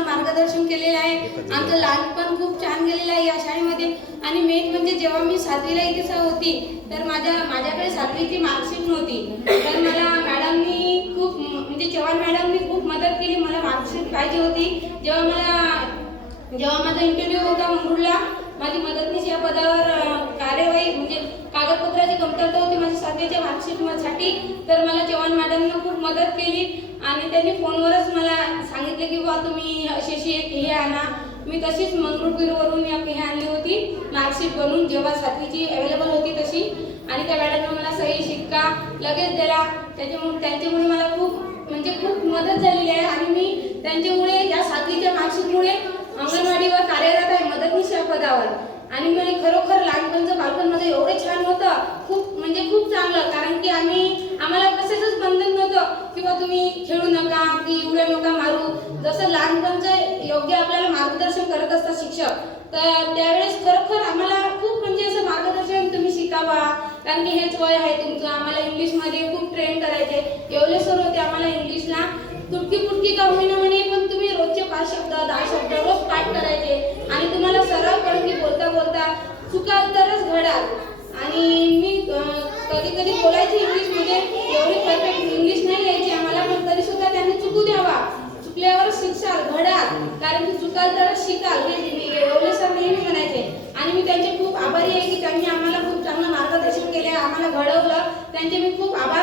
आम्हाला मार्गदर्शन केलेलं आहे. आमचं लहानपण खूप छान गेलेलं आहे या शाळेमध्ये. आणि मेन म्हणजे जेव्हा मी 7वीला इथे होती तर माझ्याकडे 7वीची मार्कशीट नव्हती. तर मला मॅडमनी खूप म्हणजे चव्हाण मॅडमनी खूप मदत केली. मला मार्कशीट पाहिजे होती. जेव्हा माझा इंटरव्ह्यू होता मंगरुळला, माझी मदतनीस या पदावर कार्यवाही म्हणजे कागदपत्राची कमतरता होती माझ्या 7वीच्या मार्कशीटसाठी. तर मला चव्हाण मॅडमनं खूप मदत केली आणि त्यांनी फोनवरच मला सांगितले की बा तुम्ही अशी एक हे आणा. मी तशीच मंगरुळपीरवरून एक हे आणली होती मार्कशीट बनवून, जेव्हा 7वीची अवेलेबल होती तशी. आणि त्या मॅडमनं मला सही शिक्का लगेच दिला. त्यांच्यामुळे मला खूप मदत झालेली आहे. आणि मी त्यांच्यामुळे या 7वीच्या मार्कशीटमुळे अंगणवाडीवर कार्यरत आहे मदतनीस या पदावर. आणि मला खरोखर लहानपणचं बालपण माझं एवढं छान होतं, खूप चांगलं. कारण की आम्हाला कशाचंच बंधन नव्हतं किंवा तुम्ही खेळू नका की उड्या नका मारू. जसं लहानपणचं योग्य आपल्याला मार्गदर्शन करत असतात शिक्षक, तर त्यावेळेस खरोखर आम्हाला खूप असं मार्गदर्शन तुम्ही शिकावा. कारण की हेच वय आहे तुमचं. आम्हाला इंग्लिशमध्ये खूप ट्रेन करायचे. एवढे सर होते आम्हाला इंग्लिशला. तुटकी का होईना म्हणे, पण तुम्ही रोजचे 5 शब्द 10 शब्द रोज पाठ करायचे. आणि तुम्हाला सराव करून की बोलता चुकाल तरच घडाल. आणि मी कधी बोलायची इंग्लिशमध्ये, एवढी परफेक्ट इंग्लिश नाही यायची आम्हाला, पण तरी सुद्धा त्यांनी चुकू द्यावा. चुकल्यावर शिकशाल घडाल, कारण की चुकाल तरच शिकाल, हे एवढे सर नेहमी म्हणायचे. आणि मी त्यांचे खूप आभारी आहे की त्यांनी आम्हाला खूप चांगलं मार्गदर्शन केले, आम्हाला घडवलं. त्यांचे मी खूप आभार